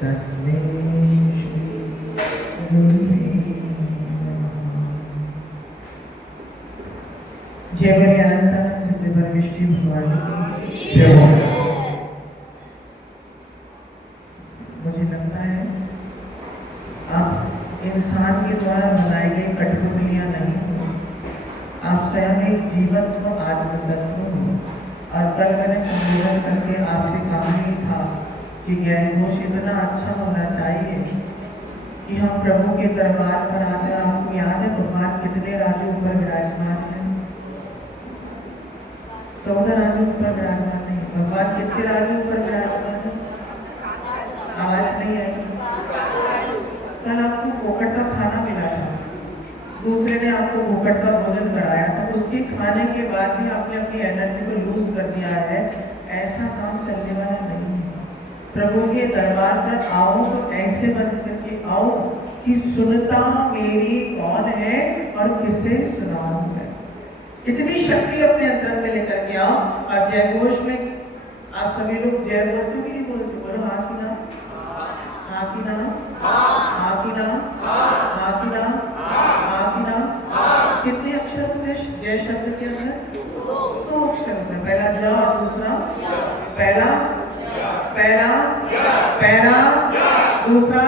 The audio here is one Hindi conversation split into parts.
तस्मै श्री गुरुवे जय बोले अनंत सिद्ध परमेश्वरी भगवान की जय हो। मुझे लगता है आप इंसान के द्वारा बनाए गए कठपुतलियां नहीं, आप स्वयं एक जीवंत आत्म तत्व हो। और कल मैंने संबोधन करके आपसे कहा ही था कि ज्ञान घोष इतना अच्छा होना चाहिए कि हम प्रभु के दरबार पर आकर, आपको याद है भगवान कितने राज्यों पर विराजमान है? 14 राज्यों पर विराजमान नहीं, भगवान कितने राज्यों पर विराजमान है? आवाज नहीं आई। कल आपको फोकट का खाना मिला था, दूसरे ने आपको फोकट का भोजन कराया था, उसके खाने के बाद भी आपने अपनी एनर्जी को लूज कर दिया है। ऐसा काम चलने वाला नहीं है। प्रभु के दरबार पर आओ तो ऐसे बन करके आओ कि सुनता मेरी कौन है और किसे सुनाऊं मैं। इतनी शक्ति अपने अंदर में लेकर के आओ। और जय घोष में आप सभी लोग जय बोलते हो कि नहीं बोलते? बोलो हाँ की ना, हाँ की ना, हाँ की ना, हाँ की ना, हाँ की ना। कितने अक्षर होते जय शब्द के अंदर? 2 अक्षर होते हैं। पहला ज और दूसरा पहला दूसरा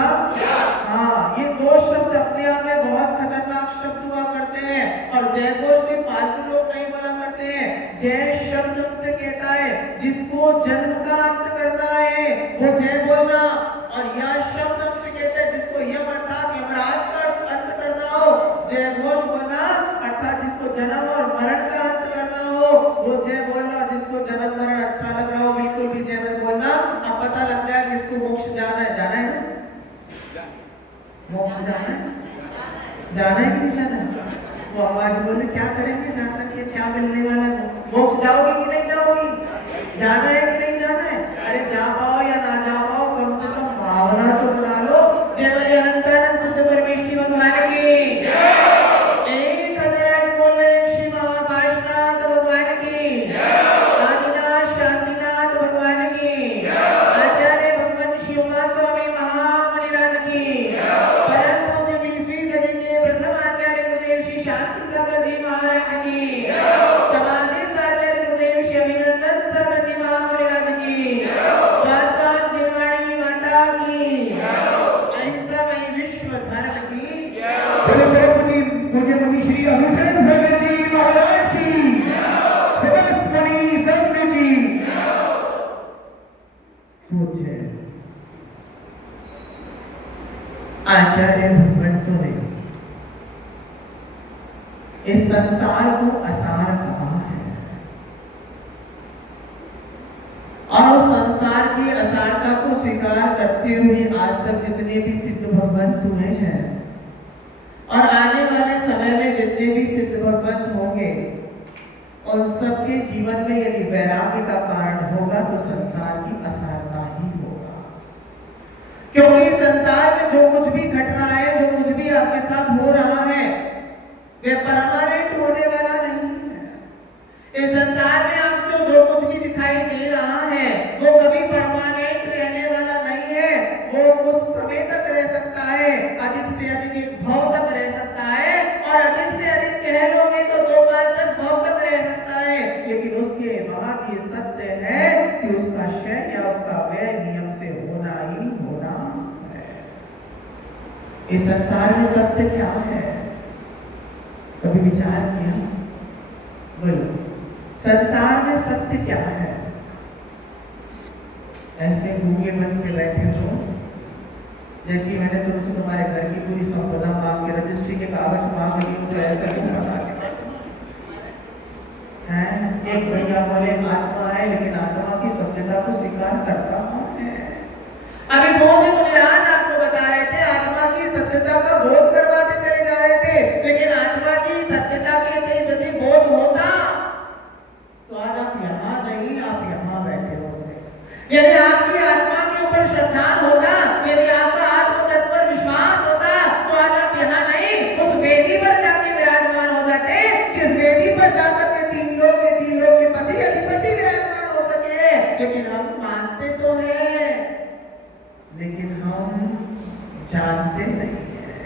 हाँ, ये 2 शब्द अपने आप में बहुत खतरनाक शब्द हुआ करते हैं। और जय घोष भी फालतू लोग नहीं बोला करते हैं। जय शब्द हमसे कहता है जिसको जन्म का अंत करना है वो जय बोलना, और यह शब्द हमसे कहता है जिसको यम अर्थात यमराज का अंत करना हो जय घोष बोलना, अर्थात जिसको जन्म और मरण का अंत करना हो वो जय बोलना, और जिसको जन्म मरण अच्छा लग रहा हो बिल्कुल भी जय मत बोलना। अब पता लग जाए जिसको मोक्ष जाना है ना, मोक्ष जाना है कि नहीं जाना है? वो आवाज बोले क्या करेंगे जाकर के, क्या मिलने वाला है? मोक्ष जाओगे कि नहीं जाओगी? जाना है कि नहीं जाना है? अरे जा पाओ या ना जा पाओ, कम से कम भावना तो बना लो। जय बोले अनंतानंद सिद्ध परमेश्वरी भगवान की एक हजार बोले श्री महाकाशनाथ भगवान की, आदिनाथ शांतिनाथ भगवान की, आचार्य भगवान श्री उमा स्वामी महामणिनाथ की, परम पूज्य विश्व सदी के प्रथम आचार्य गुरुदेव श्री शांति सागर जी महाराज की, समाधि आचार्य गुरुदेव श्री अभिनंदन सागर जी महामणिनाथ की, वासवान जिनवाणी माता की, अहिंसामयी विश्व धर्म की, मुझे मुनि श्री अभिषेक सागर जी महाराज की, समस्त मुनि संत की पूज्य आचार्य भगवंतों ने इस संसार को असार कहा है, और उस संसार की असारता को स्वीकार करते हुए आज तक जितने भी सिद्ध भगवंत हुए हैं और आने वाले समय में जितने भी सिद्ध भगवंत होंगे, उन सबके जीवन में यदि वैराग्य का कारण होगा तो संसार की असारता ही होगा। क्योंकि संसार में जो कुछ भी घट रहा है, जो कुछ भी आपके साथ हो रहा है, वे परमानेंट होने वाला नहीं है। इस संसार में आपको जो कुछ भी दिखाई दे रहा है वो कभी परमानेंट रहने वाला नहीं है। वो कुछ समय तक रह सकता है, अधिक से अधिक एक भाव तक रह सकता है, और अधिक से अधिक कह लोगे तो 2 5 10 भाव तक रह सकता है। लेकिन उसके बाद ये सत्य है कि उसका क्षय या उसका व्यय नियम से होना ही होना है। इस संसार में सत्य क्या है? कभी विचार किया? बोलो, संसार में सत्य क्या है? ऐसे गूंगे बन के बैठे हो जबकि मैंने तुमसे तुम्हारे घर की पूरी संपदा मांग के, रजिस्ट्री के कागज मांग रही हूँ, तो ऐसा क्यों बता है? एक भैया बोले आत्मा है, लेकिन आत्मा की सत्यता को स्वीकार करता कौन है? अभी बोध मुनिराज आपको बता रहे थे, आत्मा की सत्यता का बोध करवाते चले जा रहे थे, लेकिन आत्मा की सत्यता के यदि बोध होता तो आज आप यहाँ नहीं, आप यहाँ बैठे होते। यदि आपकी आत्मा के ऊपर श्रद्धा होता, यदि आपका आत्म तत्व पर विश्वास होता, तो आज आप यहाँ नहीं उस वेदी पर जाके विराजमान हो जाते, जिस वेदी पर जाकर के 3 लोग के पति अधिपति विराजमान हो सके। लेकिन हम मानते तो हैं जानते नहीं है।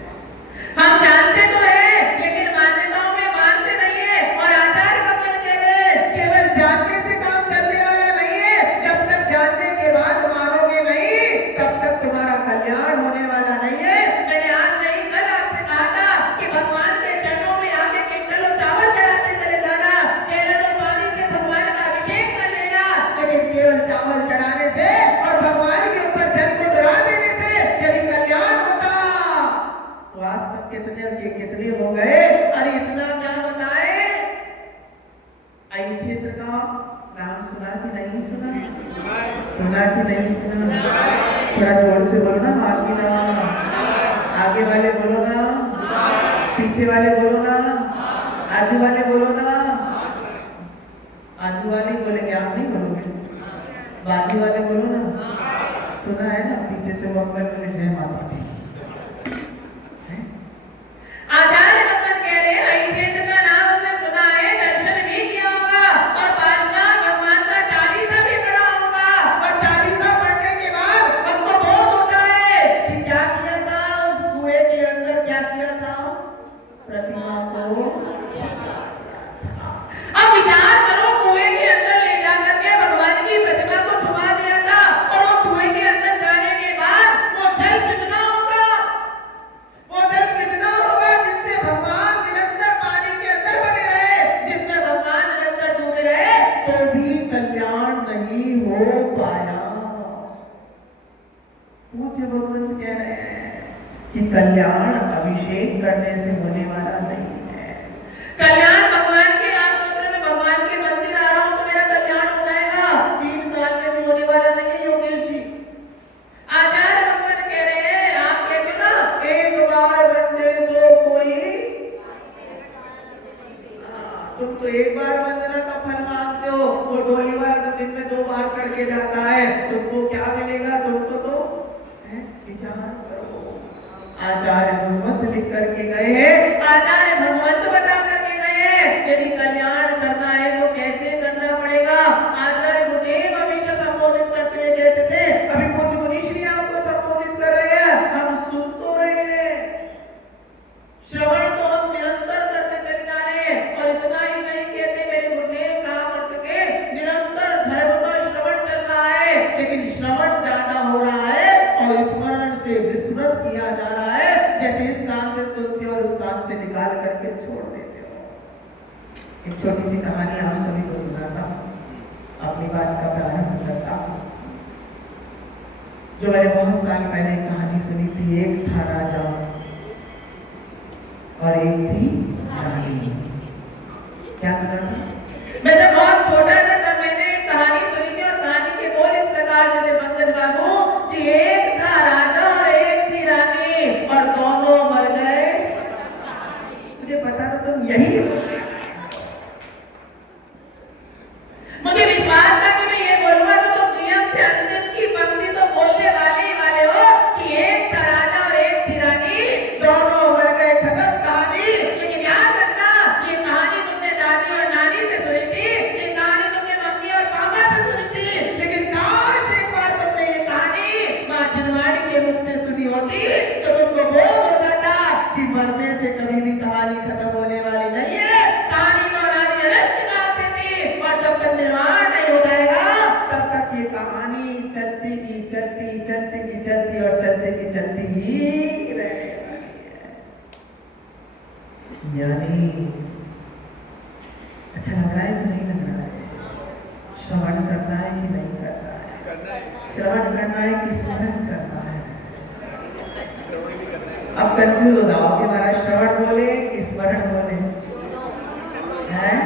हम जानते तो है लेकिन मान्यताओं में मानते नहीं है। और आचार्य भगवान कह रहे हैं केवल जानने से काम चलने वाला नहीं है। जब तक जानने के बाद मानोगे नहीं तब तक तुम्हारा कल्याण होने वाला नहीं है। मैंने आज नहीं कल आपसे कहा था कि भगवान के चरणों में आके किंटलों चावल चढ़ाते चले जाना, केवल पानी से भगवान का अभिषेक कर लेना, लेकिन केवल चावल चढ़ाने से और भगवान के ऊपर जल को डरा देने से यदि कल्याण होता तो आज तक कितने हो गए। अरे इतना क्या बताए, आई क्षेत्र का नाम सुना कि नहीं सुना? सुना कि नहीं सुना? थोड़ा जोर से बोलो ना, हाथ मिला, आगे वाले बोलो ना, पीछे वाले बोलो ना, आजू वाले बोलो ना। आजू वाले बोलेंगे, आप नहीं बोलोगे, बाजू वाले बोलो ना। सुना है ना? पीछे से वक्त बोले जय माता दी। आचार्य भगवान कह रहे हैं आई क्षेत्र का नाम हमने सुना है, दर्शन भी किया होगा और पार्षनाथ भगवान का चालीसा भी पढ़ा होगा। और चालीसा पढ़ने के बाद हमको बोध होता है कि क्या किया था उस कुएं के अंदर, क्या किया था, प्रतिमा को। अब विचार करो, कुएं के अंदर ले जाकर के भगवान की प्रतिमा को छुपा दिया था और वो कुएं के अंदर जाने के बाद वो जल कितना होगा, वो जल कितना होगा जिससे भगवान निरंतर पानी के अंदर बने रहे, जिसमें भगवान निरंतर डूबे रहे तो भी कल्याण नहीं हो पाया। पूज्य भगवान कह रहे हैं कि कल्याण अभिषेक करने से होने वाला नहीं है। कल्याण भगवान के आप सूत्र में भगवान के मंदिर आ रहा हूं तो मेरा कल्याण हो जाएगा, 3 साल में भी होने वाला नहीं है योगेश जी। आचार्य भगवान कह रहे हैं, आप कहते हो ना एक बार वंदे सो कोई, तुम तो एक बार वंदना का फल मांगते हो, वो डोली वाला तो दिन में 2 बार चढ़ के जाता है, उसको क्या मिलेगा? तुमको तो विचार करो। आचार्य भगवंत लिख करके गए हैं, आचार्य भगवंत बता करके गए हैं यदि कल्याण करना है तो कैसे करना पड़ेगा। आचार्य गुरुदेव हमेशा संबोधित करते हुए कहते थे, अभी पूज्य मुनीश्री आपको संबोधित कर रहे हैं, हम सुन तो रहे हैं, श्रवण तो हम निरंतर करते चले जा रहे हैं। और इतना ही नहीं कहते, मेरे गुरुदेव कहा करते थे निरंतर धर्म का श्रवण चल रहा है, लेकिन श्रवण ज्यादा हो रहा है और स्मरण से विस्मृत किया जा रहा है। जैसे इस कान से सुनते हो और उस कान से निकाल करके छोड़ देते हो। एक छोटी सी कहानी आप सभी को सुनाता हूं, अपनी बात का प्रारंभ करता हूं, जो मैंने बहुत साल पहले कहानी सुनी थी। एक था राजा और एक थी रानी। क्या सुना था? मैं जब बहुत छोटा था तब मैंने एक कहानी सुनी थी और कहानी के बोल इस प्रकार से थे पंकज बाबू कि एक था राजा और एक थी रानी और दोनों मर गए। मुझे पता था तुम यही हो। मुझे विश्वास था कि मैं ये बोलूंगा तो तुम नियम से अंतिम की पंक्ति तो बोलने वाले ही वाले हो कि एक था राजा और एक थी रानी, दोनों मर गए, खत्म कहानी। लेकिन याद रखना, ये कहानी तुमने दादी और नानी से सुनी थी, ये कहानी तुमने मम्मी और पापा से सुनी थी, लेकिन काश एक बार तुमने ये कहानी माँ जनवाड़ी के मुख से सुनी होती तो तुमको बोध हो जाता कि मरने से कभी भी कहानी खत्म होने वाली नहीं है। कहानी तो रानी अनंत काल से थी और जब तक निर्माण नहीं हो जाएगा तब तक ये कहानी चलती की चलती, चलती की चलती और चलती की चलती ही रहने वाली है। यानी अच्छा लग रहा है कि नहीं लग रहा है? श्रवण करना है कि नहीं करना है? श्रवण करना है कि स्मरण करना है? अब कंफ्यूज हो जाओगे, महाराज श्रवण बोले कि स्मरण बोले हैं?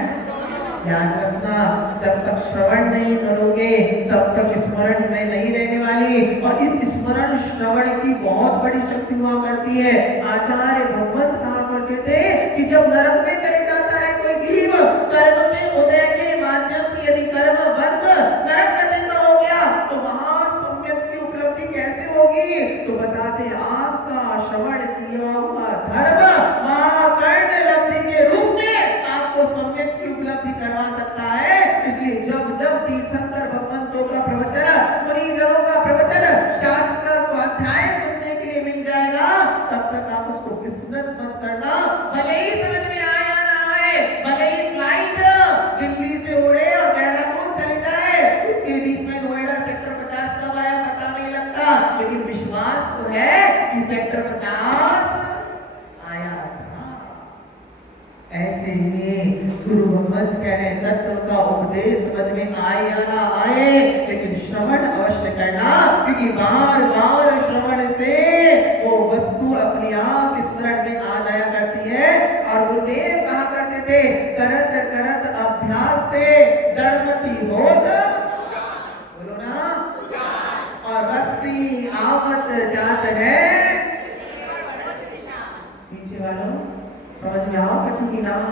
याद रखना, जब तक श्रवण नहीं करोगे तब तक स्मरण में नहीं रहने वाली। और इस स्मरण श्रवण की बहुत बड़ी शक्ति हुआ करती है। आचार्य भगवंत कहा करते थे कि जब नरक में चले जाता है कोई जीव, कर्म के उदय के माध्यम से यदि कर्म बंद नरक गति का हो गया तो वहां सम्यक की उपलब्धि कैसे होगी? तो बताते आज का श्रवण किया हुआ धर्म महाकर्ण लब्धि के रूप में आपको सम्यक की उपलब्धि करवा सकता है। इसलिए जब जब तीर्थंकर भगवंतों का प्रवचन, मुनिजनों का प्रवचन, शास्त्र का स्वाध्याय सुनने के लिए मिल जाएगा सेक्टर 50 आया था। ऐसे ही गुरु भगवत कह रहे तत्व का उपदेश समझ में आए या ना आए, लेकिन श्रवण अवश्य करना, क्योंकि बार बार श्रवण से वो वस्तु अपने आप स्मरण में आ जाया करती है। और गुरुदेव कहा करते थे, करत करत अभ्यास से दृढ़मति होत, बोलो ना, और रस्सी आवत जात है। पीछे वालों समझ में आओ कछु की नाम।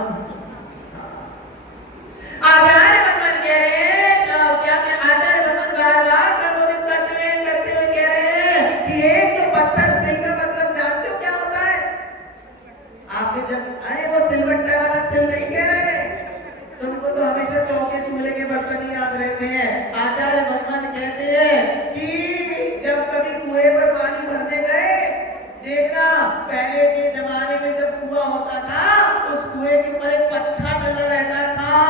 आचार्य भगवान कह रहे हैं, क्या क्या आचार्य भगवान बार बार प्रबोधित करते हुए कह रहे हैं कि एक जो पत्थर सिल का मतलब जानते हो क्या होता है? आपने जब अरे वो सिलवट्टा वाला सिल नहीं कह रहे, तुमको तो हमेशा चौके चूल्हे के बर्तन ही याद रहते हैं। आचार्य भगवान कहते हैं कि जब कभी कुएं पर पानी भरने गए, देखना पहले के जमाने में जब कुआं होता था, उस कुएं के ऊपर एक पत्थर डला रहता था,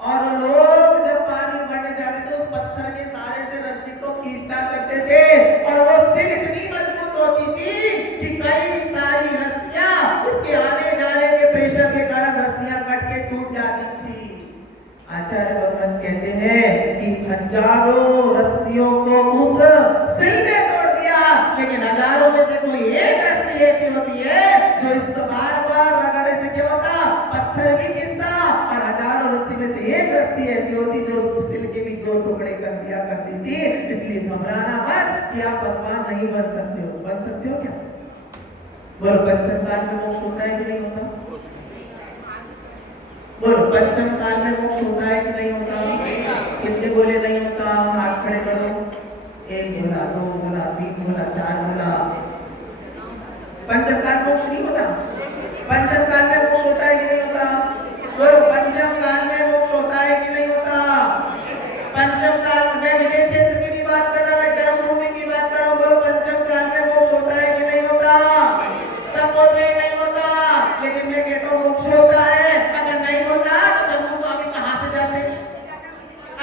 और लोग जब पानी भरने जाते थे उस पत्थर के सहारे से रस्सी को खींचता करते थे, और वो सिल इतनी मजबूत होती थी कि कई सारी रस्सियां उसके आने जाने के प्रेशर के कारण रस्सियां कट के टूट जाती थी। आचार्य भगवान कहते हैं कि हजारों रस्सियों को उस सिल ने तोड़ दिया, लेकिन हजारों में से कोई एक रस्सी ऐसी होती है जो इस बार बार रगड़ने से क्या होता, पत्थर भी खिंचता, और हजारों रस्सी में से एक रस्सी ऐसी होती जो सिल के भी दो टुकड़े कर दिया करती थी। इसलिए घबराना मत कि आप भगवान नहीं बन सकते हो। बन सकते हो क्या? बोलो, पंचम काल में मोक्ष होता है कि नहीं होता? बोलो, पंचम काल में मोक्ष होता है कि नहीं होता? कितने बोले नहीं होता? हाथ खड़े करो। 1 बोला, 2 बोला, 3 बोला, 4 बोला। पंचम काल मोक्ष नहीं होता? पंचम काल में मोक्ष होता है कि नहीं होता? बोलो, पंचम काल में मोक्ष होता है कि नहीं होता? पंचम काल में विदेश क्षेत्र की नहीं बात कर रहा, मैं कर्म भूमि की बात कर रहा हूँ। बोलो, पंचम काल में मोक्ष होता है कि नहीं होता? सब बोल रहे नहीं होता, लेकिन मैं कहता हूँ मोक्ष होता है। अगर नहीं होता तो जम्मू स्वामी कहाँ से जाते?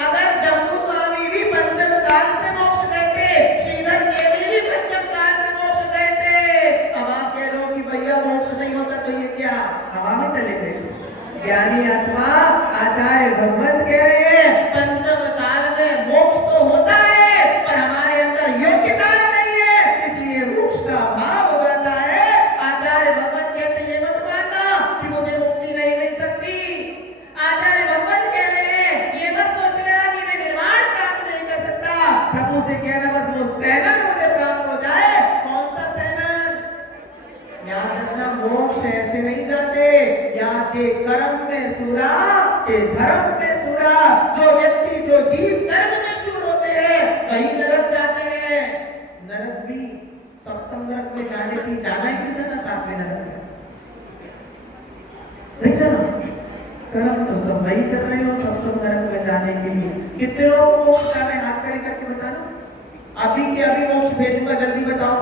अगर जम्मू स्वामी भी पंचम काल से मोक्ष गए थे, श्रीधर केवली भी पंचम काल से मोक्ष गए थे, अब आप कह रहे हो कि भैया मोक्ष नहीं होता तो ये क्या हवा में चले गए? ज्ञानी आत्मा आचार्य भगवत कह रहे हैं, पंचम काल में मोक्ष तो होता है, पर हमारे अंदर योग्यता नहीं है, इसलिए मोक्ष का भाव हो जाता है। आचार्य भगवत कहते ये मत मानना कि मुझे मुक्ति नहीं मिल सकती। आचार्य भगवत कह रहे हैं ये मत सोच लेना कि मैं निर्वाण प्राप्त नहीं कर सकता। प्रभु से कहना बस वो सैनन मुझे प्राप्त हो जाए। कौन सा सैनन? याद रखना, मोक्ष ऐसे नहीं जाते, या के कर्म में सुरा के धर्म में सुरा। जो व्यक्ति जो जीव कर्म में शूर होते हैं वही नरक जाते हैं। नरक भी सप्तम नरक में जाने की जाना ही नहीं जाना, 7वें नरक में नहीं जाना। कर्म तो सब वही कर रहे हो सप्तम नरक में जाने के लिए। कितने लोगों को मोक्ष जाना है? हाथ खड़े करके बताना। अभी के अभी मोक्ष भेजूंगा, जल्दी बताओ।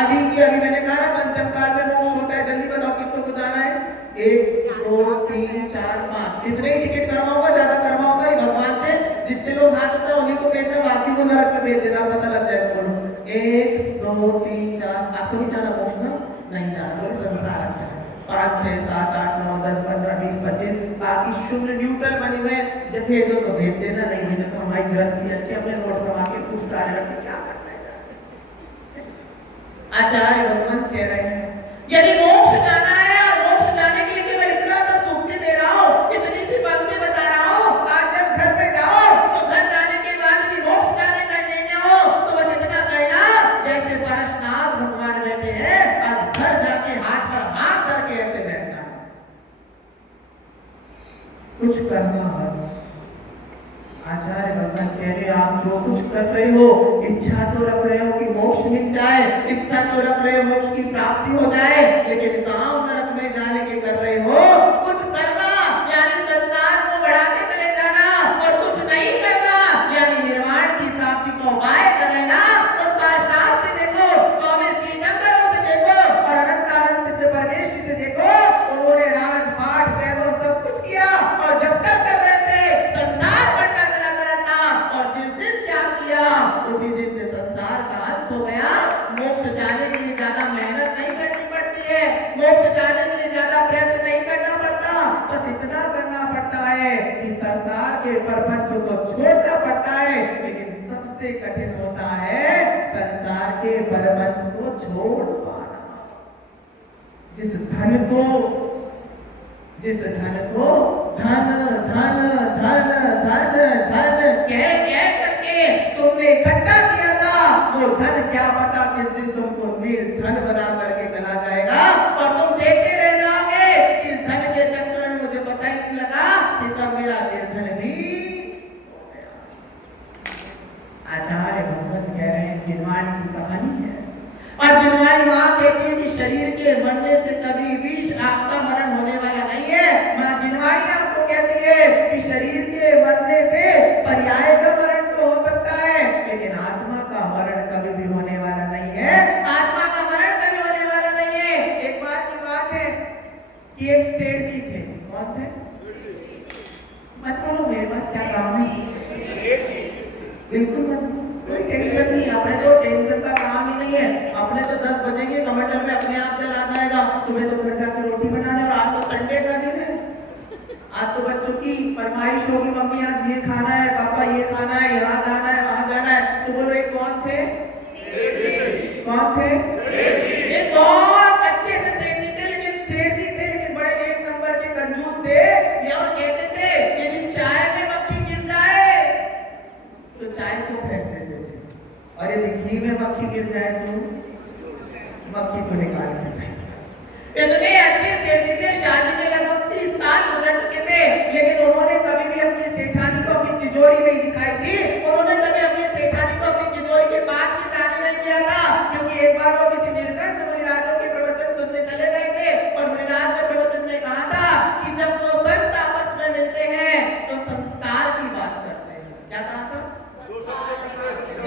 अभी की अभी मैंने कहा ना पंचम काल में मोक्ष होता है, जल्दी बताओ कितनों को जाना है? 1 2 3 4 5, इतने ही टिकट करवाऊंगा, ज्यादा करवाऊंगा भगवान से। जितने लोग हाथ उठा उन्हीं को भेजना, बाकी को नरक में भेज देना, पता लग जाएगा। बोलो, 1 2 3 4। आपको नहीं जाना मोक्ष ना? नहीं जाना। बोले संसार अच्छा है। 5 6 7 8 9 10 15 20 25, बाकी शून्य न्यूट्रल बने हुए। जब भेजो तो भेज देना, नहीं भेजो तो हमारी गृहस्थी अच्छी, अपने नोट कमा के खूब सारे रखे, क्या करना है? आचार्य भगवान कह रहे हैं यदि मोक्ष जाना है, और मोक्ष जाने के लिए केवल इतना सा सूक्ति दे रहा हूं, इतनी सी बातें बता रहा हूं, आज जब घर पे जाओ तो घर जाने के बाद यदि मोक्ष जाने का निर्णय हो तो बस इतना करना, जैसे परशुनाथ भगवान बैठे हैं, आज घर जाके हाथ पर हाथ करके ऐसे बैठ जाना, कुछ करना मत। आचार्य भगवान कह रहे आप जो कुछ कर रहे हो, इच्छा तो रख रहे हो कि मोक्ष मिल जाए, इच्छा तो रख रहे हो मोक्ष की प्राप्ति हो जाए, लेकिन काम नरक में जाने के कर रहे हो। कुछ करना यानी संसार को बढ़ाते चले जाना, और कुछ नहीं करना यानी निर्वाण की प्राप्ति को उपाय कर लेना। और पार्षद से देखो, 24 तीर्थंकरों से देखो, और अनंतानंद सिद्ध परमेश्वर से देखो, उन्होंने राजपाट वैभव सब कुछ किया, और जब तक कर रहे थे संसार बढ़ता चला गया था, और जिस दिन त्याग किया उसी दिन से संसार का अंत हो गया। मोक्ष जाने के लिए ज्यादा मेहनत नहीं करनी पड़ती है, मोक्ष जाने के लिए ज्यादा प्रयत्न नहीं करना पड़ता, बस इतना करना पड़ता है कि संसार के प्रपंच को छोड़ना पड़ता है। लेकिन सबसे कठिन होता है संसार के प्रपंच को छोड़ पाना। जिस धन को धन धन धन धन धन कह करके तुमने इकट्ठा किया था, वो धन क्या पता किस दिन तुमको निर्धन बना करके चला जाएगा और तुम देखते रह जाओगे। इस धन के चक्कर में मुझे पता ही नहीं लगा कि कब मेरा निर्धन भी हो गया। आचार्य भगवत कह रहे हैं जिनवाणी की कहानी है, और जिनवाणी मां कहती है कि शरीर के मरने से कभी भी आपका मरण होने वाला नहीं है। मां जिनवाणी आपको कहती है कि शरीर के मरने से पर्याय का मरण तो हो सकता है, लेकिन आत्मा का मरण कभी भी होने वाला नहीं है। आत्मा का मरण कभी होने वाला नहीं है। एक बात की बात है कि एक सेठ जी थे। कौन थे? मत बोलो, मेरे पास क्या काम है। बिल्कुल मत, कोई टेंशन नहीं, अपने तो टेंशन का काम ही नहीं है। अपने तो 10 बजेंगे कमंडल में अपने आप चला जाएगा, तुम्हें तो घर जाकर रोटी बनाने। और आज तो संडे का दिन है, आज तो बच्चों की फरमाइश होगी, मम्मी आज ये खाना है, पापा ये खाना है, यहाँ जाना है, वहां जाना है। तो बोलो ये कौन थे? कौन थे? ये बहुत अच्छे से सेठ जी थे, लेकिन सेठ जी थे लेकिन बड़े एक नंबर के कंजूस थे। ये और कहते थे यदि चाय में मक्खी गिर जाए तो चाय को फेंक देते थे, और यदि घी में मक्खी गिर जाए तो मक्खी को निकाल देते। इतने अच्छे सेठ जी थे, शादी के लगभग 30 साल गुजर चुके थे, लेकिन उन्होंने कभी भी अपनी सेठानी को अपनी तिजोरी नहीं दिखाई थी। उन्होंने कभी अपनी सेठानी को अपनी तिजोरी के पास भी जाने नहीं दिया था, क्योंकि एक बार वो किसी निर्ग्रंथ मुनिराजों के प्रवचन सुनने चले गए थे, और मुनिराज ने प्रवचन में कहा था कि जब दो संत आपस में मिलते हैं तो संस्कार की बात करते हैं। क्या कहा था?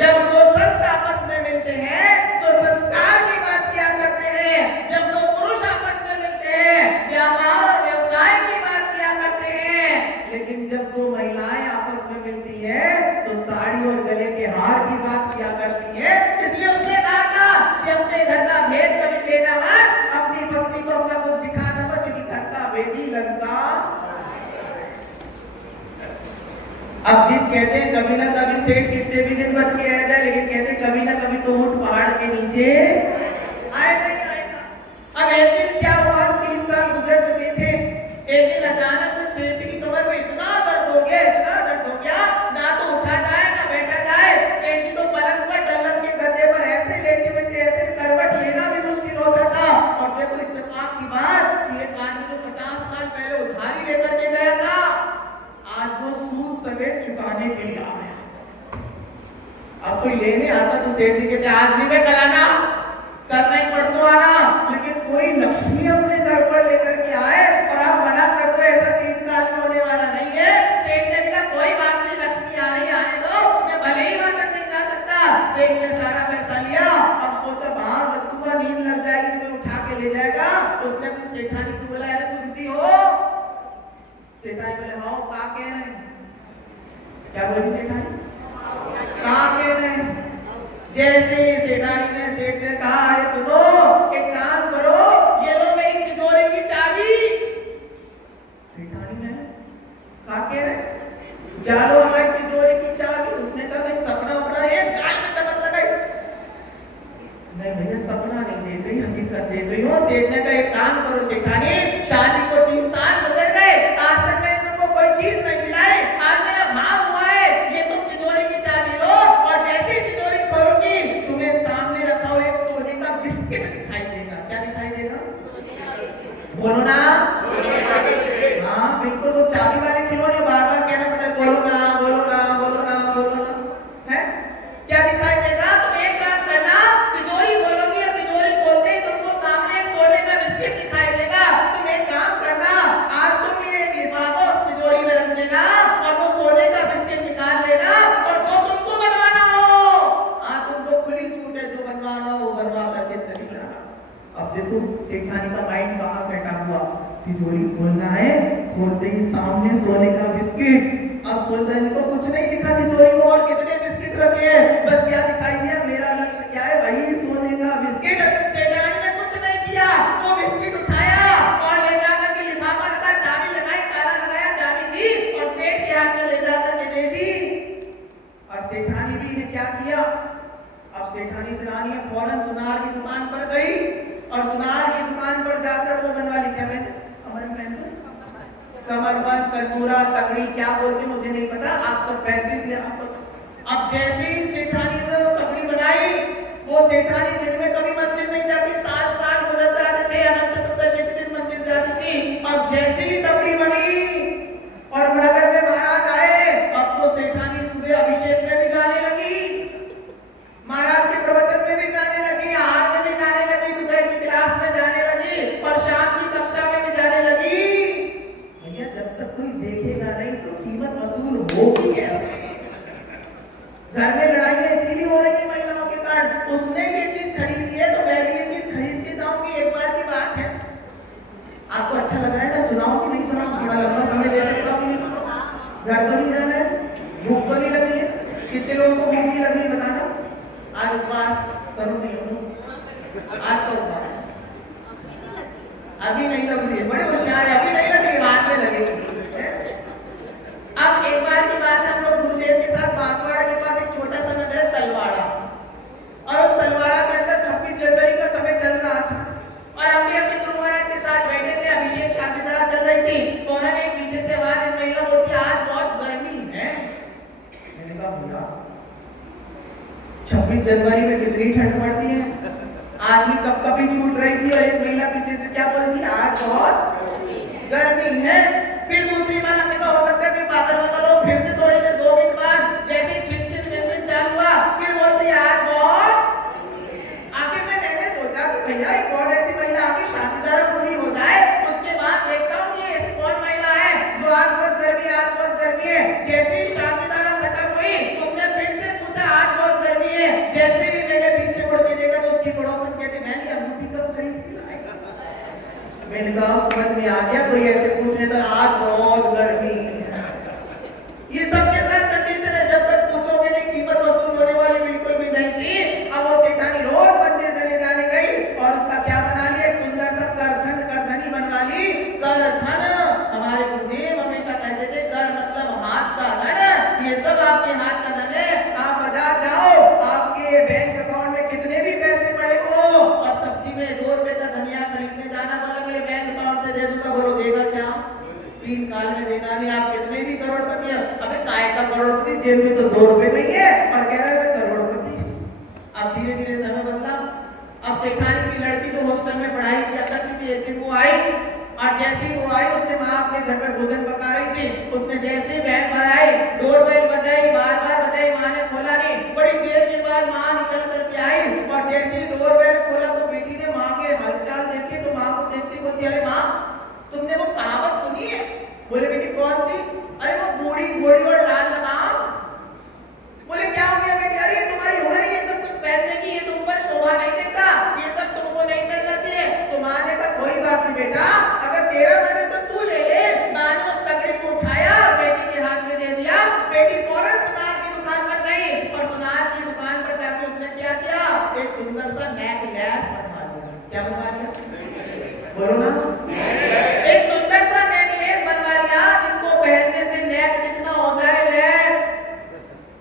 जब दो संत आपस में मिलते हैं तो संस्कार की बात किया करते हैं। जब दो पुरुष आपस में मिलते हैं व्यापार और व्यवसाय की बात किया करते हैं। लेकिन जब दो महिलाएं आपस में मिलती है तो साड़ी और गले के हार की बात किया करती है। इसलिए उसने कहा था कि अपने घर का भेद कभी देना मत, अपनी पत्नी को अपना कुछ दिखाना मत, क्योंकि घर का भेद ही लंका। अब दिन कहते हैं कभी ना कभी सेठ कितने भी दिन बच के रह जाए, लेकिन कहते कभी ना कभी तो ऊंट पहाड़ के नीचे आएगा ही आएगा। अब एक दिन क्या हुआ, 30 साल गुजर चुके थे। एक दिन अचानक से सेठ की कमर में इतना दर्द हो गया, इतना दर्द हो गया, ना तो उठा जाए ना बैठा जाए। सेठ जी तो पलंग पर डल्लब के गद्दे पर ऐसे लेटे हुए थे, ऐसे करवट लेना भी मुश्किल होता था। और देखो इत्तेफाक की बात कि एक आदमी जो 50 साल पहले उधारी लेकर के गया था, आज वो सूद समेत चुकाने के लिए आ गया। अब कोई लेने आता तो सेठ जी कहते आज नहीं मैं कल आना, कल नहीं परसों आना। लेकिन कोई लक्ष्मी अपने घर पर लेकर के आए और आप मना कर दो ऐसा 3 साल में होने वाला नहीं है। सेठ ने कहा कोई बात नहीं, लक्ष्मी आ रही आने दो, मैं भले ही वहां तक नहीं जा सकता। सेठ ने सारा पैसा लिया, अब सोचा बाहर रत्तुआ नींद लग जाएगी तो उठा के ले जाएगा। उसने अपनी सेठानी को बोला अरे सुनती हो? सेठानी बोले हाँ, क्या कह रहे हैं? क्या बोली सेठानी? क्या कह रहे हैं? जैसे सेठानी ने सेठ ने कहा अरे सुनो एक काम करो, ये लो मेरी तिजोरी की चाबी। सेठानी ने क्या कह रहे? जालो हमारी तिजोरी की चाबी। उसने कहा भाई सपना उपना है, गाल में चमक लगाई। नहीं भैया सपना नहीं देख रही, हकीकत देख रही हूँ। सेठ ने कहा एक काम करो सेठानी, शादी को 30 साल गुजर गए, आज तक मैंने तुमको कोई चीज नहीं दिलाई, आज मेरा भाव हुआ है, ये तुम तिजोरी की चाबी लो, और जैसे तिजोरी खोलोगी तुम्हें सामने रखा हुआ एक सोने का बिस्किट दिखाई देगा। क्या दिखाई देगा? बोलो ना। हाँ बिल्कुल, वो चाबी वाले खिलौने बार बार कहना पड़ता है बोलो ना बोलो ना बोलो ना बोलो ना, है क्या दिखाई देगा? तुम एक काम करना, तिजोरी खोलोगी और तिजोरी खोलते ही तुमको सामने एक सोने का बिस्किट दिखाई देगा। तुम एक काम करना, आज तुम ये लिफाफा उस तिजोरी में रख देना और वो सोने का बिस्किट निकाल लेना, और जो तुमको बनवाना हो, आज तुमको खुली छूट है, जो बनवाना हो वो बनवा करके चली जाना। अब देखो सेठानी का माइंड कहाँ सेटअप हुआ, तिजोरी खोलना है, खोलते ही सामने सोने का बिस्किट। अब सोचने को कुछ नहीं दिखा तिजोरी में और कितने बिस्किट रखे हैं, बस क्या दिखाई दिया, मेरा लक्ष्य क्या है भाई, सोने का सेठानी सिरानी फौरन सुनार की दुकान पर गई और सुनार की दुकान पर जाकर वो बनवा ली, क्या मैंने कमरबंद, कंजूरा, तगड़ी, क्या बोलते मुझे नहीं पता, आप सब 35 ले आपको। अब जैसे ही सेठानी ने वो तगड़ी बनाई, वो सेठानी दिन में कभी मंदिर नहीं जाती, 7 साल गुजर जाते थे, अनंत चतुर्दशी के दिन मंदिर जाती थी। अब जैसे ही तगड़ी बनी और नगर में महाराज आए, अब तो सेठानी सुबह अभिषेक में भी गाने लगी, महाराज के प्रवचन में भी गाने लगी, आहार में भी गाने लगी, दोपहर की क्लास में जाने लगी और शाम की कक्षा में भी जाने लगी। भैया जब तक कोई देखेगा नहीं तो कीमत वसूल होगी कैसे? घर में लड़ाइयां इसीलिए हो रही है महिलाओं के कारण। उसने ये चीज खरीदी है तो मैं भी ये चीज खरीद के जाऊंगी, एक बार की बात है। आपको अच्छा लग रहा है ना, सुनाओ कि नहीं सुनाओ? थोड़ा लंबा समय ले सकता हूँ? घर तो नहीं जाना है, भूख तो नहीं लग रही है? कितने लोगों को भूख नहीं लग रही बताना? आज उपवास करो नहीं करो? आज तो उपवास अभी नहीं लग रही है, बड़े होशियार है, अभी नहीं लग रही, बाद में लगेगी। अब एक बार की बात है, हम लोग गुरुदेव के साथ बांसवाड़ा के पास एक छोटा सा नगर है तलवाड़ा, और उस तलवाड़ा के अंदर 26 जनवरी का समय चल रहा था और हम भी अपने गुरु महाराज के साथ बैठे थे, अभिषेक शांति धारा चल रही थी। फौरन एक पीछे से आवाज, एक महिला बोलती, आज बहुत गर्मी है। मैंने कहा भैया 26 जनवरी में कितनी ठंड पड़ती है? आदमी कपकपी छूट रही थी और एक महिला पीछे से क्या बोलती, आज बहुत गर्मी है। फिर दूसरी बार हमने कहा हो सकता है कि पागल वागल हो, फिर से थोड़ी देर 2 मिनट बाद जैसे छिन-छिन मिन-मिन चालू हुआ, फिर बोलती है आज बहुत। आखिर में मैंने सोचा कि भैया एक और ऐसी महिला आके शांति धारा पूरी हो जाए, उसके बाद देखता हूँ कि ऐसी कौन महिला है जो आज बहुत गर्मी है, आज बहुत गर्मी है। जैसे ही शांति धारा खत्म हुई उसने फिर से पूछा आज बहुत गर्मी है। जैसे ही मैंने पीछे मुड़ के देखा तो उसकी पड़ोसन कहती, मैंने अंगूठी कब खरीद की लाई? मैंने कहा समझ में आ गया, कोई ऐसे पूछने तो आज बहुत गर्मी है। ये सबके साथ कंडीशन है, जब तक पूछोगे नहीं कीमत वसूल होने वाली बिल्कुल भी नहीं थी। अब वो सेठानी रोज मंदिर जाने गई और उसका क्या बना लिया, एक सुंदर सा करधनी बनवा ली। करधन, हमारे गुरुदेव हमेशा कहते थे कर मतलब हाथ का धन, ये सब आपके हाथ का धन है। आप बाजार जाओ, आपके बैंक अकाउंट में कितने भी पैसे पड़े हो और सब्जी में 2 रुपए का धनिया खरीदने जाना, बोला मेरे बैंक अकाउंट से दे दूंगा, बोलो देगा क्या? 3 काल में देना नहीं। आप कितने भी करोड़पति हैं, अबे काय का करोड़पति, जेब में तो 2 रुपए नहीं है और कह रहे हैं करोड़पति। अब धीरे धीरे समय बदला। अब सेठानी की लड़की तो हॉस्टल में पढ़ाई किया करती थी, एक दिन वो आई और जैसे ही वो आई उसने माँ अपने घर में भोजन पका रही थी, उसने जैसे ही बैग भराई, डोरबेल बजाई, बार-बार बजाई, माँ ने खोला नहीं। बड़ी देर के बाद माँ निकल करके आई और जैसे ही डोरबेल खोला तो बेटी ने माँ के हालचाल देखे तो माँ को देखती बोलती, अरे माँ तुमने वो कहावत सुनी है? बोले बेटी कौन सी? अरे वो बूढ़ी घोड़ी और लाल लगाम। बोले क्या हो गया बेटी? अरे तुम्हारी उम्र है ये सब कुछ पहनने की, ये तुम पर शोभा नहीं देता, ये सब तुमको नहीं पहनना चाहिए। तो माँ ने कहा कोई बात नहीं बेटा, अगर तेरा मन है तो तू ले ले। माँ ने उस तगड़ी को उठाया और बेटी के हाथ में दे दिया। बेटी फौरन सुनार की दुकान पर गई और सुनार की दुकान पर जाके उसने क्या किया, एक सुंदर सा नेकलेस बनवा लिया। क्या बनवा लिया? बोलो ना। एक सुंदर सा नेकलेस बनवा लिया जिसको पहनने से नेक दिखना हो जाए लेस,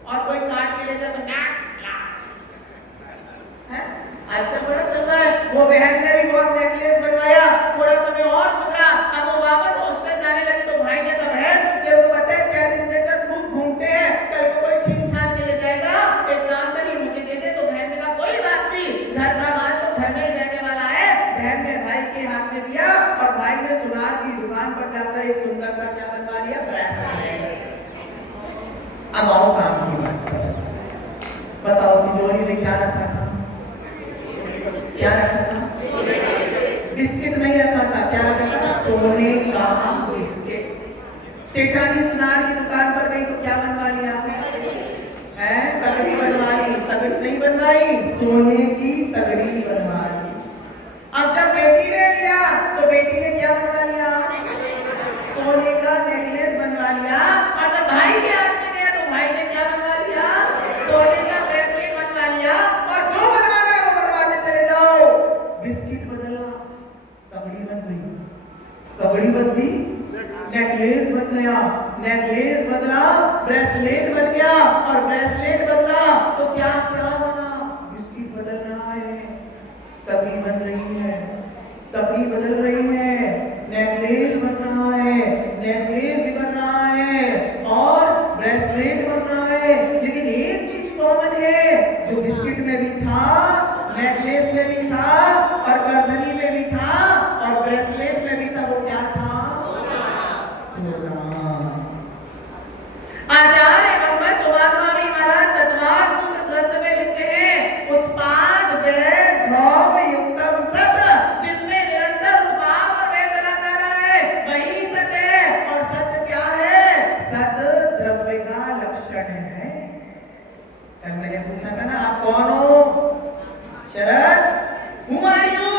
और कोई काट के ले जाए तो नेक क्लास है। आजकल बड़ा चल रहा है। वो बहन ने भी बहुत नेकलेस बनवाया। थोड़ा समय और गुजरा, अब वो वापस हॉस्टल जाने लगी तो भाई ने कहा बहन तेरे को पता है चाइनीज नेचर खूब घूमते हैं, कल को कोई छीन छान के ले जाएगा, एक काम करिए मुझे दे दे। तो बहन ने कहा कोई बात नहीं, घर का माल तो घर में ही रहने वाला है। बहन ने भाई के हाथ में दिया और भाई ने सुनार की दुकान पर जाकर एक सुंदर सा क्या बनवा लिया, ब्रेसलेट। अब आओ काम की बात, बताओ तिजोरी में क्या रखा था? क्या रखा था? बिस्किट नहीं रखा था। क्या रखा था? सोने का बिस्किट। सेठानी सुनार की दुकान पर गई तो क्या बनवा लिया है? तगड़ी बनवा ली। तगड़ी नहीं बनवाई, सोने की तगड़ी बनवा ली। अब जब बेटी ने लिया तो बेटी ने क्या बनवा लिया? सोने का नेकलेस बनवा लिया। और जब भाई के हाथ में गया तो भाई ने क्या बनवा लिया? सोने का ब्रेसलेट बनवा लिया। और जो बनवाना है वो बनवाते चले जाओ। बिस्किट बदला, तगड़ी बन गई। तगड़ी बदली, नेकलेस बन गया। नेकलेस बदला, ब्रेसलेट बन गया। और ब्रेसलेट बदला तो क्या क्या बना? बिस्किट बन रही है, तकनी बदल रही है, नेकलेस बन रहा है, नेकलेस भी बन रहा है और ब्रेसलेट बन रहा है। लेकिन एक चीज कॉमन है, जो बिस्किट में भी था, नेकलेस में भी था और गर्दनी में भी था और ब्रेसलेट में भी था, वो क्या था? सोना। आचार्य भगवत स्वामी महाराज तत्वार सूत्र ग्रंथ में लिखते हैं, उत्पाद व्यय द्रव युक्तम सत, जिसमें निरंतर उत्पाद और व्यय चला जा रहा है, वही सत्य है। और सत्य क्या है? सत्य द्रव्य का लक्षण है। कल मैंने पूछा था ना, आप कौन हो? शरद। Who are you?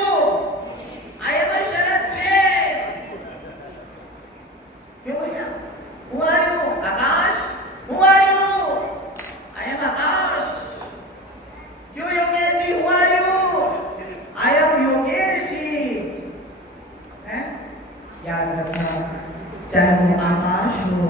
I am a शरद शेख। क्यों भैया? Who are you? Akash. Who are you? I am आकाश। क्यों Yogesh ji? Who are you? I am Yogesh ji. हैं? याद रखना, चाहे वो आकाश हो,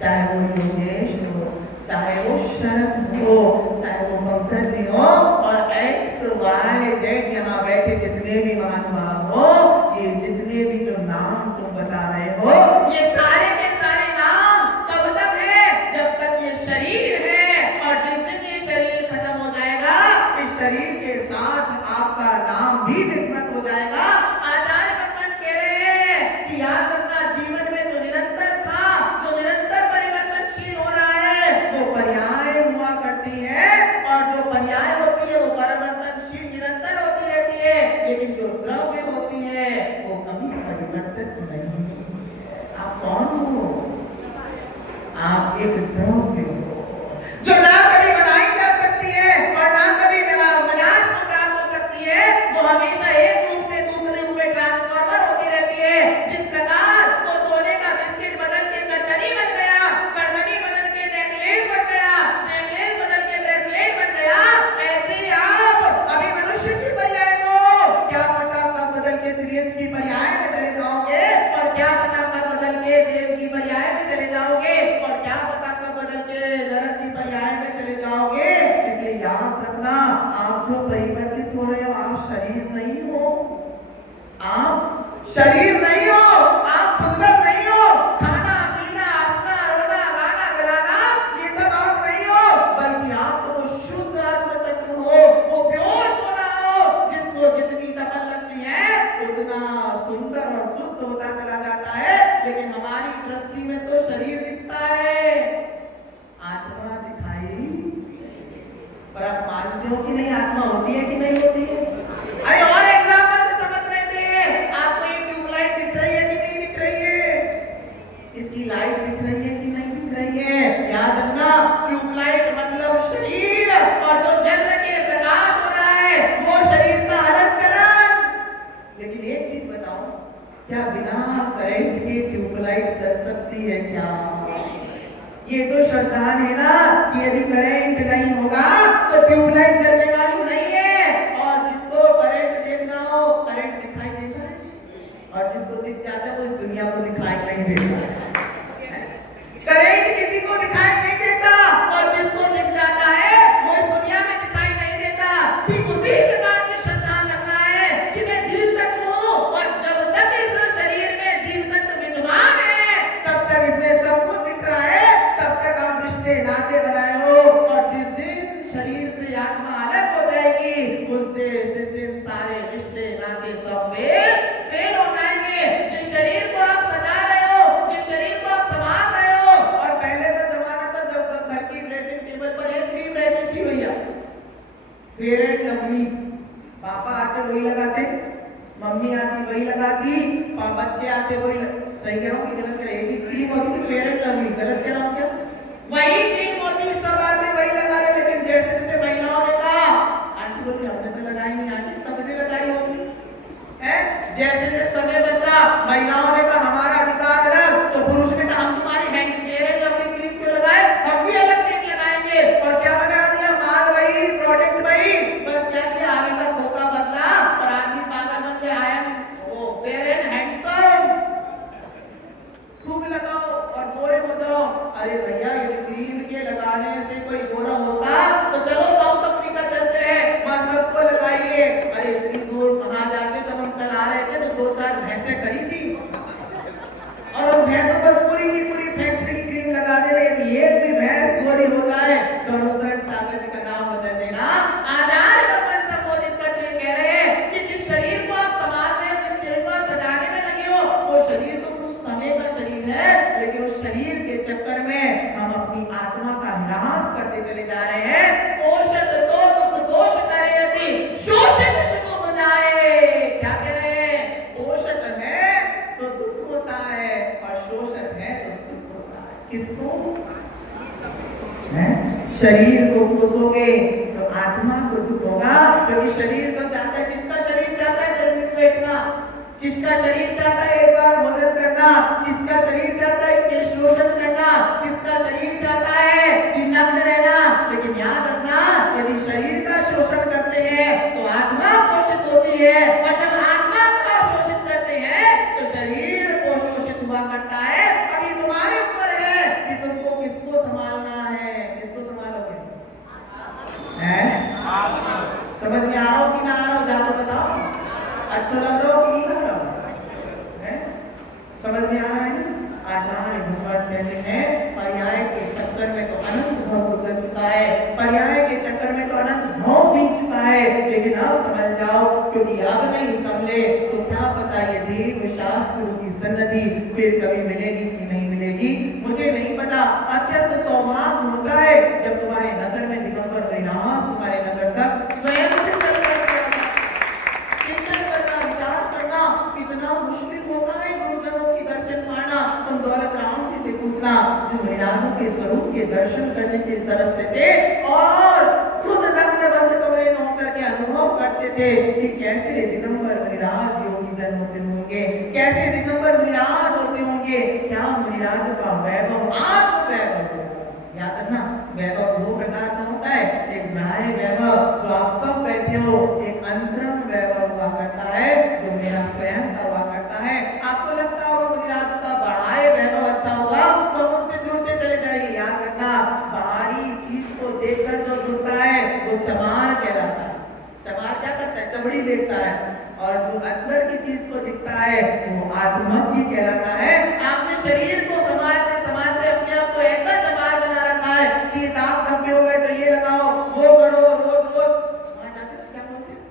चाहे वो योगेश हो, चाहे वो शरद हो, चाहे वो पंकज जी हो और एक्स वाई जेड यहाँ बैठे जितने भी महानुभाव हो, ये जितने भी जो नाम तुम बता रहे हो, ये सारे के सारे नाम कब तक है? जब तक ये शरीर है। और जिस दिन ये शरीर खत्म हो जाएगा, इस शरीर के साथ आपका नाम भी विस्मृत हो जाएगा। आचार्य भगवान कह रहे हैं कि याद रखना, जीवन में जो निरंतर था, जो निरंतर परिवर्तनशील हो रहा है, वो पर्याय हुआ करती है और जो पर्याय होती है वो परिवर्तनशील निरंतर होती रहती है। लेकिन जो द्रव्य होती है वो कभी परिवर्तित नहीं है। आप कौन हो? आप एक द्रव्य हो, जो ना कभी बनाई जा सकती है और ना कभी विनाश को प्राप्त हो सकती है। वो हमेशा एक रूप से दूसरे रूप में ट्रांसफॉर्मर होती रहती है। जिस प्रकार वो सोने का बिस्किट बदल के कर्दनी बन गया, कर्दनी बदल के नेकलेस बन गया, नेकलेस बदल के ब्रेसलेट बन गया, ऐसे ही आप अभी मनुष्य की पर्याय को क्या पता कब बदल के त्रियज की पर्याय में चले जाओगे और क्या पता कब बदल के देव की पर्याय में चले जाओगे और क्या पता कब बदल के नरक की पर्याय में चले जाओगे। इसलिए याद रखना, आप जो परिवर्तित हो रहे हो, आप शरीर नहीं हो, आप शरीर नहीं हो, आप खुदगत नहीं हो। खाना पीना, हंसना रोना, गाना गलाना, ये सब आप नहीं हो, बल्कि आप तो वो शुद्ध आत्म तत्व हो, वो प्योर सोना हो, जिसको जितनी तपन लगती है उतना सुंदर और शुद्ध होता चला जाता है। लेकिन हमारी दृष्टि में तो शरीर दिखता है, आत्मा दिखाई। पर आप मानते हो कि नहीं, आत्मा होती है कि नहीं होती है? अरे और एग्जाम्पल से समझ रहे थे, आपको ये ट्यूबलाइट दिख रही है कि नहीं दिख रही है? इसकी लाइट दिख रही है कि नहीं दिख रही है? याद रखना, ट्यूबलाइट मतलब शरीर, और जो जल के प्रकाश हो रहा है वो शरीर का अलग चलन। लेकिन एक चीज बताओ, क्या बिना करंट के ट्यूबलाइट जल सकती है क्या? ये तो श्रद्धा है ना कि यदि करंट नहीं होगा तो ट्यूबलाइट जलने वाली नहीं है। और जिसको करंट देखना हो, करंट दिखाई देता है, और जिसको दिख जाता है वो इस दुनिया को दिखाई नहीं देता है। करंट किसी को दिखाई नहीं देता और जिसको दिख जाता है वो इस दुनिया में दिखाई नहीं देता। ठीक उसी प्रकार से श्रद्धा रखना है कि मैं जीव तत्व हूँ और जब तक इस शरीर में जीव तत्व विद्यमान है तब तक इसमें सब कुछ दिख रहा है, तब तक आप रिश्ते नाते बनाए हो। और जिस दिन शरीर से आत्मा अलग हो जाएगी, उस दिन सारे रिश्ते नाते सब फेल हो जाएंगे। जिस शरीर को आप सजा रहे हो, जिस शरीर को आप संभाल रहे हो, और पहले का जमाना था जब घर की ड्रेसिंग टेबल पर एक क्रीम रहती थी भैया, फेयर एंड लवली, पापा आते वही लगाते, मम्मी आती वही लगाती, बच्चे आते वही सही कह रहा हूँ कि गलत कह रहा हूँ? एक क्रीम होती थी फेयर एंड लवली, गलत कह रहा हूँ क्या? वही क्रीम होती, सब आते वही लगा रहे। लेकिन जैसे जैसे महिलाओं ने कहा, आंटी बोली हमने तो लगाई नहीं, आंटी सबने लगाई होगी है। जैसे जैसे समय बदला, महिलाओं ने कहा हमारा अधिकार अलग, तो पुरुष ने कहा हम तुम्हारी hand fair and lovely cream क्यों लगाए, हम भी अलग क्रीम लगाएंगे। और क्या बना दिया, माल वही, प्रोडक्ट वही, बस क्या किया, आगे का धोखा बदला और आदमी पागल बन गया। I am fair and handsome, खूब लगाओ और गोरे हो जाओ। अरे भैया ये क्रीम के शरीर को कोसोगे तो आत्मा को दुख होगा, क्योंकि शरीर तो चाहता है, किसका शरीर चाहता है गर्मी में बैठना, किसका शरीर चाहता है एक बार भोजन करना, किसका शरीर चाहता है केश लोशन करना, किसका शरीर चाहता है कि नग्न रहना। लेकिन याद रखना, यदि शरीर का शोषण करते हैं तो आत्मा पोषित होती है, और जब आत्मा का शोषित करते हैं तो शरीर को शोषित हुआ करता है। अभी तुम्हारे ऊपर है कि तुमको किसको संभालना है, किसको संभालोगे है? समझ में आ रहा हो कि ना आ रहा हो, जा तो बताओ, अच्छा लग रहा हो कि नहीं लग रहा हो है? समझ में आ रहा है ना? आचार्य भगवान कहते हैं पर्याय के चक्कर में तो अनंत भव गुजर चुका है, पर्याय के चक्कर में तो अनंत भव बीत चुका है, लेकिन अब समझ जाओ, क्योंकि अब नहीं संभले तो क्या पता ये देव शास्त्र की सन्निधि फिर कभी मिलेगी कि नहीं मिलेगी, मुझे नहीं पता। अत्यंत सौभाग्य होता है जब तुम्हारे नगर में दिगंबर रैनास तुम्हारे नगर तक स्वयं से चल रहा है। चिंतन करना, विचार करना कितना मुश्किल होता है गुरुजनों के दर्शन पाना। तुम दौलत राम जी से पूछना जो मृणालों के स्वरूप के दर्शन करने के तरसते थे और खुद नग्न बंद कमरे में होकर के अनुभव करते थे कि कैसे दिगंबर मृणाल योगी जन होते होंगे, कैसे दिगंबर मृणाल होते होंगे, क्या मृणाल का वैभव आत्म वैभव। याद रखना, वैभव दो प्रकार का होता है, एक न्याय वैभव जो आप सब बैठे हो, एक अंतरंग वैभव हुआ करता है जो मेरा स्वयं का हुआ करता है। आपको लगता होगा गुजरात का बाहरी वैभव अच्छा होगा तो मुझसे जुड़ते चले जाइए। याद रखना, बाहरी चीज को देखकर जो जुड़ता है वो चमार कहलाता है। चमार क्या करता है? चमड़ी देखता है, और जो अंदर की चीज को दिखता है वो आत्मज्ञ कहलाता है। आपने शरीर को समाजते समाजते अपने आप को ऐसा चमार बना रखा है कि दांत धब्बे हो गए तो ये लगाओ, वो करो, रोज रोज वहां जाते हैं, क्या बोलते हैं,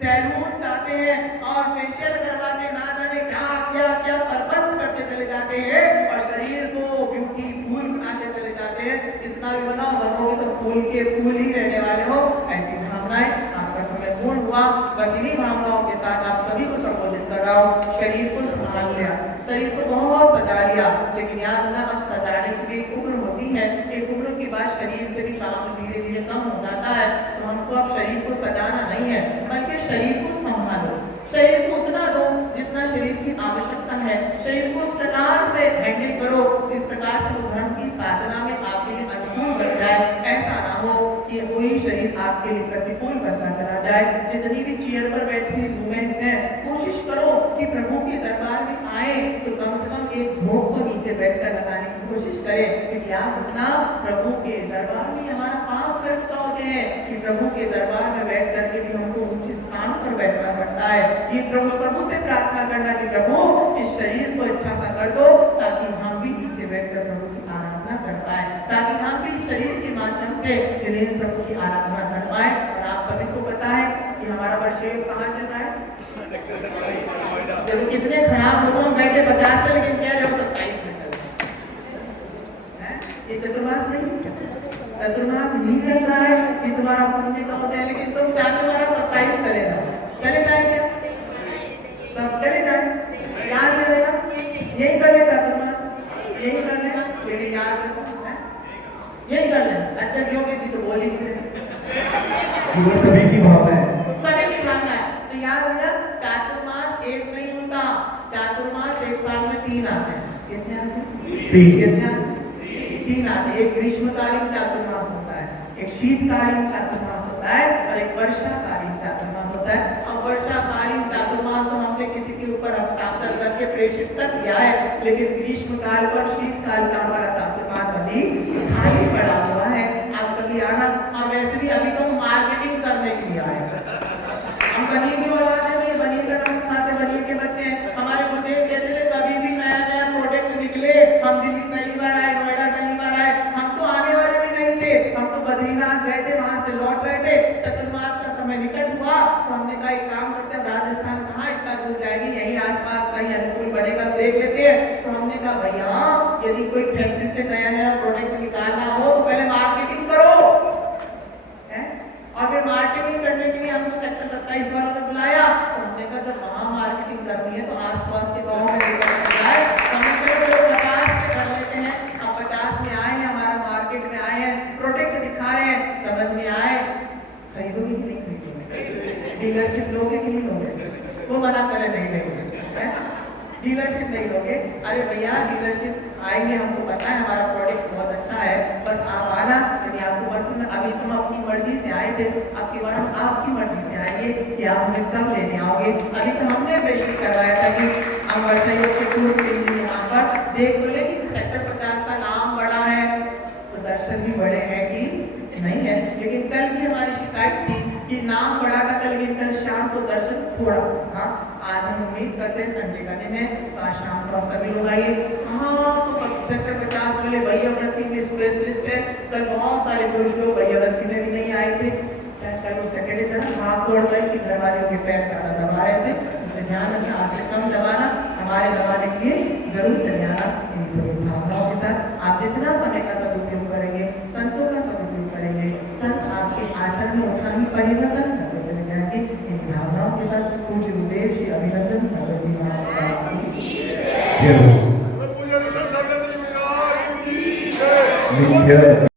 सैलून जाते हैं और फेशियल करवाते, ना जाने क्या क्या क्या प्रपंच करते चले जाते हैं और शरीर को ब्यूटीफुल बनाते चले जाते हैं। इतना भी बनाओ, बनोगे तो फूल के फूल ही रहने वाले हो। ऐसी भावनाएं, आपका समय पूर्ण हुआ, बस इन्हीं भावनाओं के साथ आप सभी को संबोधित कर रहा हूँ। शरीर को संभाल लिया, शरीर को बहुत सजा लिया, लेकिन याद रखना अब सजाने से भी एक उम्र होती है, एक उम्र के बाद शरीर से भी काम धीरे धीरे कम हो जाता है। तो हमको अब शरीर को सजाना नहीं है, बल्कि शरीर को संभालो, शरीर को उतना दो जितना शरीर की आवश्यकता है, शरीर को उस प्रकार से हैंडल करो जिस प्रकार से वो धर्म की साधना में आपके लिए अनुकूल बन जाए। ऐसा ना हो कि वही शरीर आपके लिए प्रतिकूल बनता चला जाए। जितनी भी चेयर पर बैठी वुमेन्स हैं, कोशिश करो कि प्रभु के दरबार में आए तो कम से कम एक भोग तो नीचे बैठकर लगाने की कोशिश करें, क्योंकि आप अपना प्रभु के दरबार में हमारा पाप करता होते हैं कि प्रभु के दरबार में बैठ करके भी हमको ऊंचे स्थान पर बैठना पड़ता है। ये प्रभु से प्रार्थना करना कि प्रभु इस शरीर को अच्छा सा कर दो ताकि हम भी नीचे बैठकर प्रभु की आराधना कर पाए, ताकि हम भी शरीर के माध्यम से दिनेश प्रभु की आराधना कर पाए। और आप सभी को पता है कि हमारा वर्ष कहाँ चल रहा है, देखो कितने खराब लोगों में बैठे 50 में, लेकिन कह रहे हो 27 में चल रहा है। ये चतुर्मास नहीं, चतुर्मास नहीं चल रहा है कि तुम्हारा पुण्य का होता है, लेकिन तुम चाहते हो 27 चले जाओ, चले जाए क्या? सब चले जाए, याद नहीं रहेगा, यही कर ले चतुर्मास, यही कर ले, लेकिन याद रखो यही कर ले। अध्यक्ष योगी जी तो बोली सभी की भावना है, सभी की भावना है। तो याद रखना, चातुर्मास एक नहीं होता, चातुर्मास एक साल में 3 आते हैं। कितने आते हैं? 3 आते हैं। एक ग्रीष्मकालीन चातुर्मास होता है, एक शीतकालीन चातुर्मास होता है और एक वर्षाकालीन चातुर्मास होता है। और वर्षाकालीन चातुर्मास तो हमने किसी के ऊपर हस्ताक्षर करके प्रेषित कर दिया है, लेकिन ग्रीष्मकाल और शीतकाल का हमारा चातुर्मास अभी खाली पड़ा हुआ है। आप कभी आना, और वैसे भी अभी तो मार्केटिंग करने के लिए आए, हम बनी की औलाद है, भाई बनी का नाम खाते, बनी के बच्चे हैं। हमारे गुरुदेव कहते थे कभी भी नया नया प्रोडक्ट निकले, हम दिल्ली पहली बार आए, नोएडा पहली बार आए, हम तो आने वाले भी नहीं थे, हम तो बद्रीनाथ गए थे, वहां से लौट रहे थे। चतुर्मास का समय निकट हुआ तो हमने कहा एक काम करते हैं, राजस्थान कहाँ इतना दूर जाएगी, यही आसपास कहीं अनुकूल बनेगा तो देख लेते हैं। तो हमने कहा भैया यदि कोई फैक्ट्री से नया नया प्रोडक्ट निकालना हो तो पहले मार्केटिंग करो, और फिर मार्केटिंग करने के लिए हमको सेक्टर 27 वालों ने बुलाया। तो हमने कहा जब वहाँ मार्केटिंग करनी है तो आसपास के गाँव में लेकर जाए, तो हमने 50 में कर लेते हैं। अब 50 में आए हैं, हमारा मार्केट में आए हैं, प्रोडक्ट दिखा डीलरशिप लोगे कि नहीं लोगे? वो मना करे नहीं लेंगे, डीलरशिप नहीं लोगे। अरे भैया डीलरशिप आएंगे, हमको पता है हमारा प्रोडक्ट बहुत अच्छा है, बस आप आना, यदि आपको पसंद, अभी तुम अपनी मर्जी से आए थे, अब की बार हम आपकी मर्जी से आएंगे कि आप हमें कब लेने आओगे। अभी तो हमने प्रेशर करवाया था कि हम वर्षायोग के टूर के लिए यहाँ पर देख तो ले कि सेक्टर 50 का नाम बड़ा है तो दर्शन भी बड़े हैं कि नहीं है। लेकिन कल की हमारी शिकायत थी कि नाम बड़ा था कल, लेकिन कल शाम को दर्शन थोड़ा सा था। आज हम उम्मीद करते हैं संडे का दिन है तो आज शाम को आप सभी लोग आइए। हाँ तो सेक्टर 50 वाले भैया वृत्ति में स्पेशलिस्ट है, कल बहुत सारे पुरुष लोग भैया वृत्ति में भी नहीं आए थे, कल वो सेक्रेटरी तरह हाथ तोड़ गए कि घर वालों के पैर ज्यादा दबा रहे थे, इसलिए ध्यान रखिए आज से कम दबाना, हमारे दबाने के लिए जरूर से आना। भावनाओं के साथ आप जितना समय का सदुपयोग करेंगे, संतों का सदुपयोग करेंगे, संत आपके आचरण में उतना ही परिवर्तन करते चले जाएंगे। इन भावनाओं के साथ पूज्य गुरुदेव श्री अभिनंदन सागर जी महाराज।